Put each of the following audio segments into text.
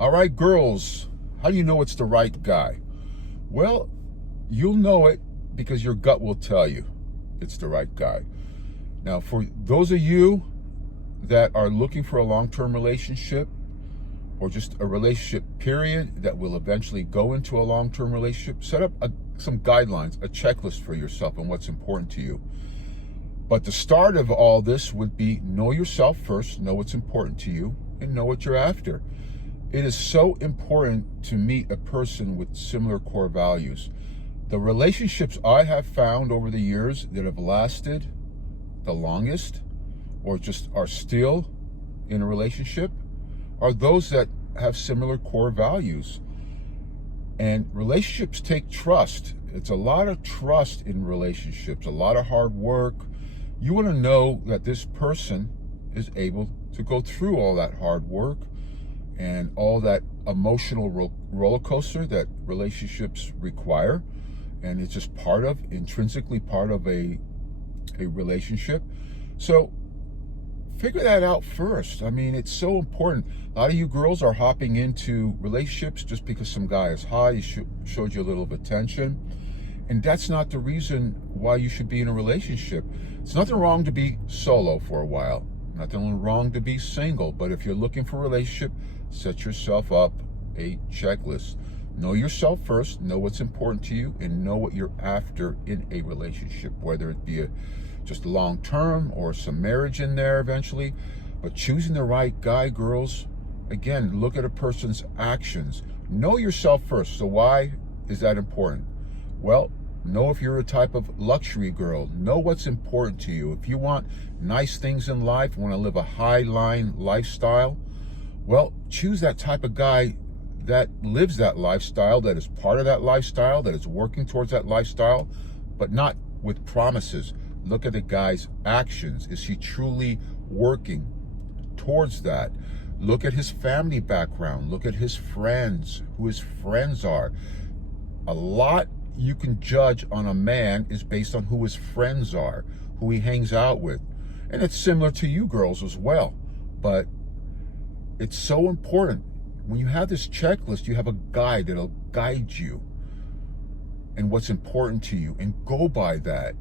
All right, girls, how do you know it's the right guy? Well, you'll know it because your gut will tell you it's the right guy. Now, for those of you that are looking for a long-term relationship or just a relationship period that will eventually go into a long-term relationship, set up some guidelines, a checklist for yourself and what's important to you. But the start of all this would be know yourself first, know what's important to you, and know what you're after. It is so important to meet a person with similar core values. The relationships I have found over the years that have lasted the longest or just are still in a relationship are those that have similar core values. And relationships take trust. It's a lot of trust in relationships, a lot of hard work. You want to know that this person is able to go through all that hard work and all that emotional roller coaster that relationships require. And it's just intrinsically part of a relationship. So figure that out first. I mean, it's so important. A lot of you girls are hopping into relationships just because some guy is hot, he showed you a little of attention. And that's not the reason why you should be in a relationship. It's nothing wrong to be solo for a while. Nothing wrong to be single. But if you're looking for a relationship, set yourself up a checklist. Know yourself first, know what's important to you, and know what you're after in a relationship, whether it be just long term or some marriage in there eventually. But choosing the right guy, girls, again, look at a person's actions. Know yourself first. So why is that important? Well, know if you're a type of luxury girl. Know what's important to you. If you want nice things in life, want to live a high-line lifestyle, well, choose that type of guy that lives that lifestyle, that is part of that lifestyle, that is working towards that lifestyle, but not with promises. Look at the guy's actions. Is he truly working towards that? Look at his family background. Look at his friends, who his friends are. A lot you can judge on a man is based on who his friends are, who he hangs out with. And it's similar to you girls as well. But it's so important. When you have this checklist, you have a guide that'll guide you and what's important to you, and go by that.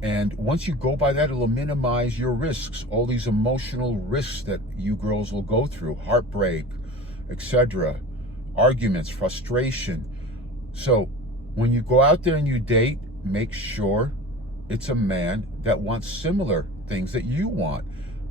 And once you go by that, it'll minimize your risks, all these emotional risks that you girls will go through, heartbreak, etc., arguments, frustration. So when you go out there and you date, make sure it's a man that wants similar things that you want.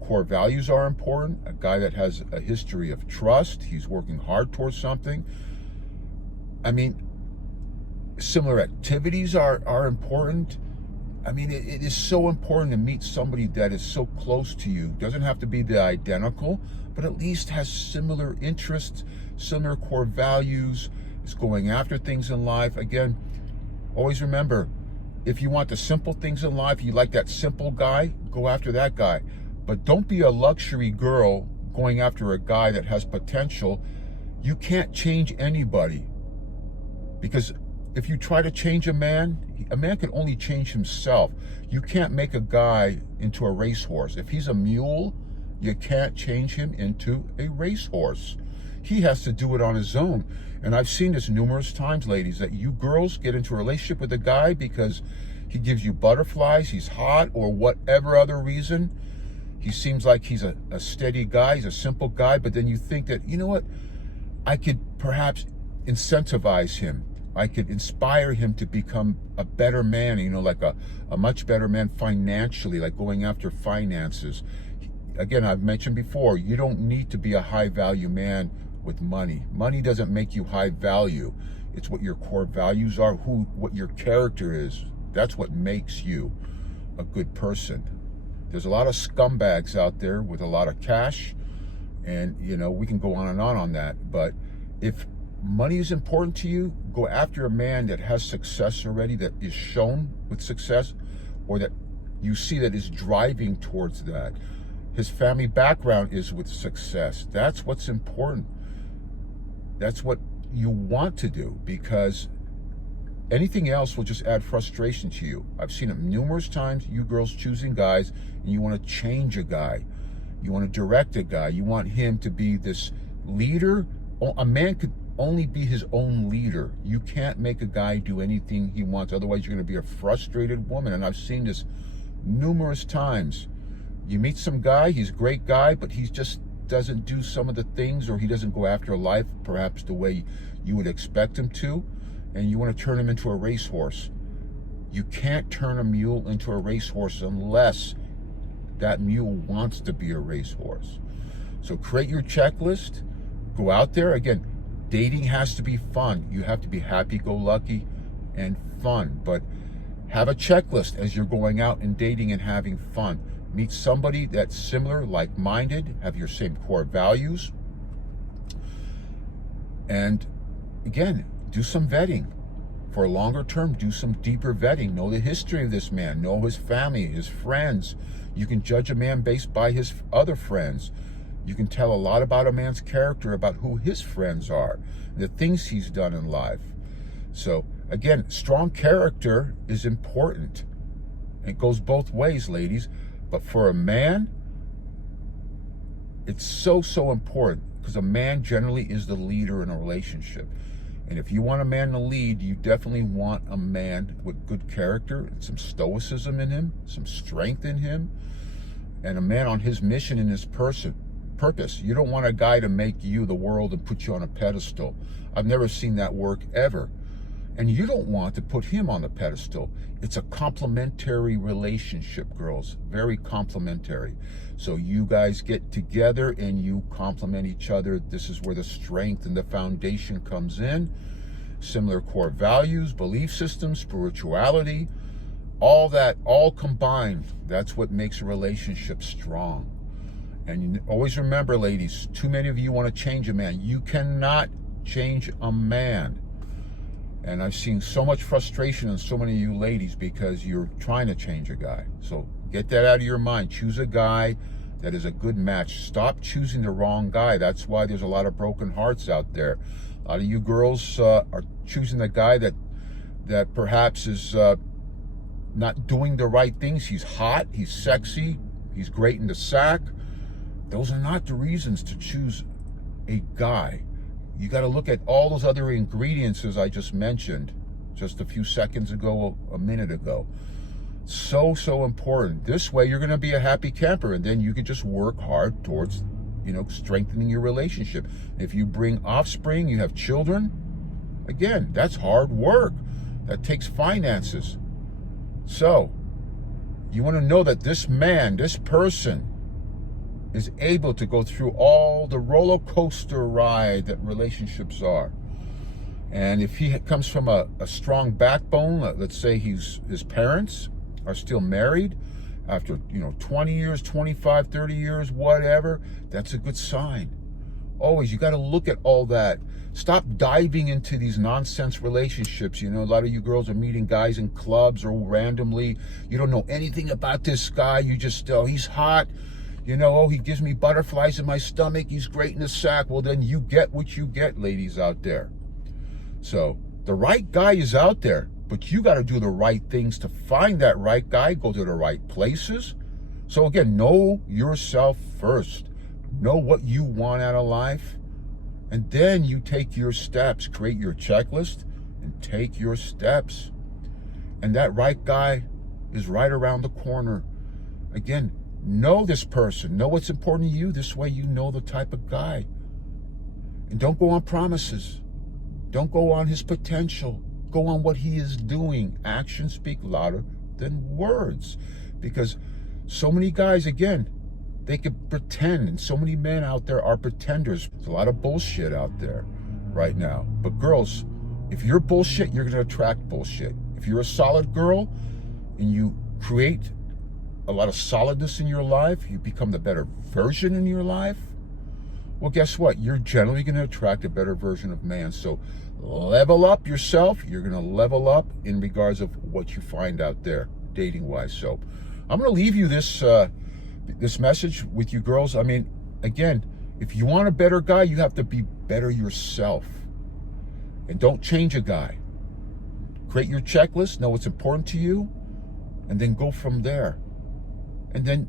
Core values are important. A guy that has a history of trust, he's working hard towards something. I mean, similar activities are important. I mean, it is so important to meet somebody that is so close to you. Doesn't have to be the identical, but at least has similar interests, similar core values, is going after things in life. Again, always remember, if you want the simple things in life, you like that simple guy, go after that guy. But don't be a luxury girl going after a guy that has potential. You can't change anybody. Because if you try to change a man can only change himself. You can't make a guy into a racehorse. If he's a mule, you can't change him into a racehorse. He has to do it on his own. And I've seen this numerous times, ladies, that you girls get into a relationship with a guy because he gives you butterflies, he's hot, or whatever other reason. He seems like he's a steady guy, he's a simple guy, but then you think that, you know what, I could perhaps incentivize him. I could inspire him to become a better man, like a much better man financially, like going after finances. Again, I've mentioned before, you don't need to be a high value man with money. Money doesn't make you high value. It's what your core values are, what your character is. That's what makes you a good person. There's a lot of scumbags out there with a lot of cash, and we can go on and on that. But if money is important to you, go after a man that has success already, that is shown with success, or that you see that is driving towards that. His family background is with success. That's what's important. That's what you want to do, because anything else will just add frustration to you. I've seen it numerous times, you girls choosing guys, and you want to change a guy. You want to direct a guy. You want him to be this leader a man could only be his own leader. You can't make a guy do anything he wants. Otherwise, you're going to be a frustrated woman. And I've seen this numerous times. You meet some guy, he's a great guy, but he just doesn't do some of the things, or he doesn't go after life perhaps the way you would expect him to, and you want to turn him into a racehorse. You can't turn a mule into a racehorse unless that mule wants to be a racehorse. So create your checklist, go out there. Again, dating has to be fun. You have to be happy-go-lucky and fun, but have a checklist as you're going out and dating and having fun. Meet somebody that's similar, like-minded, have your same core values. And again, do some vetting. For a longer term, do some deeper vetting. Know the history of this man. Know his family, his friends. You can judge a man based by his other friends. You can tell a lot about a man's character, about who his friends are, the things he's done in life. So again, strong character is important. It goes both ways, ladies. But for a man, it's so important, because a man generally is the leader in a relationship. And if you want a man to lead, you definitely want a man with good character and some stoicism in him, some strength in him, and a man on his mission and his purpose. You don't want a guy to make you the world and put you on a pedestal. I've never seen that work ever. And you don't want to put him on the pedestal. It's a complementary relationship, girls. Very complementary. So you guys get together and you complement each other. This is where the strength and the foundation comes in. Similar core values, belief systems, spirituality, all that, all combined. That's what makes a relationship strong. And always remember, ladies, too many of you want to change a man. You cannot change a man. And I've seen so much frustration in so many of you ladies because you're trying to change a guy. So get that out of your mind. Choose a guy that is a good match. Stop choosing the wrong guy. That's why there's a lot of broken hearts out there. A lot of you girls are choosing the guy that perhaps is not doing the right things. He's hot, he's sexy, he's great in the sack. Those are not the reasons to choose a guy. You got to look at all those other ingredients, as I just mentioned just a few seconds ago, a minute ago. So important. This way, you're going to be a happy camper, and then you can just work hard towards, strengthening your relationship. If you bring offspring, you have children, again, that's hard work. That takes finances. So, you want to know that this man, this person, is able to go through all the roller coaster ride that relationships are. And if he comes from a strong backbone, let's say his parents are still married after 20 years, 25, 30 years, whatever, that's a good sign. Always, you got to look at all that. Stop diving into these nonsense relationships. A lot of you girls are meeting guys in clubs or randomly. You don't know anything about this guy. You just, he's hot. He gives me butterflies in my stomach. He's great in the sack. Well, then you get what you get, ladies out there. So the right guy is out there, but you got to do the right things to find that right guy. Go to the right places. So again, know yourself first. Know what you want out of life. And then you take your steps. Create your checklist and take your steps. And that right guy is right around the corner. Again, know this person. Know what's important to you. This way you know the type of guy. And don't go on promises. Don't go on his potential. Go on what he is doing. Actions speak louder than words. Because so many guys, again, they could pretend. And so many men out there are pretenders. There's a lot of bullshit out there right now. But girls, if you're bullshit, you're going to attract bullshit. If you're a solid girl and you create a lot of solidness in your life, you become the better version in your life, well, guess what? You're generally going to attract a better version of man. So level up yourself. You're going to level up in regards of what you find out there, dating-wise. So I'm going to leave you this message with you girls. I mean, again, if you want a better guy, you have to be better yourself. And don't change a guy. Create your checklist, know what's important to you, and then go from there. And then,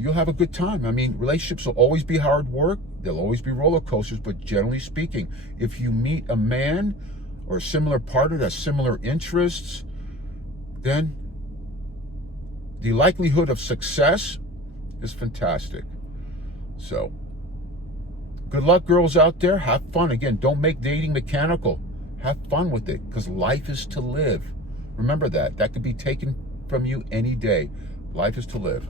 you'll have a good time. I mean, relationships will always be hard work. There'll always be roller coasters, but generally speaking, if you meet a man or a similar partner that has similar interests, then the likelihood of success is fantastic. So, good luck, girls out there. Have fun. Again, don't make dating mechanical. Have fun with it, because life is to live. Remember that. That could be taken from you any day. Life is to live.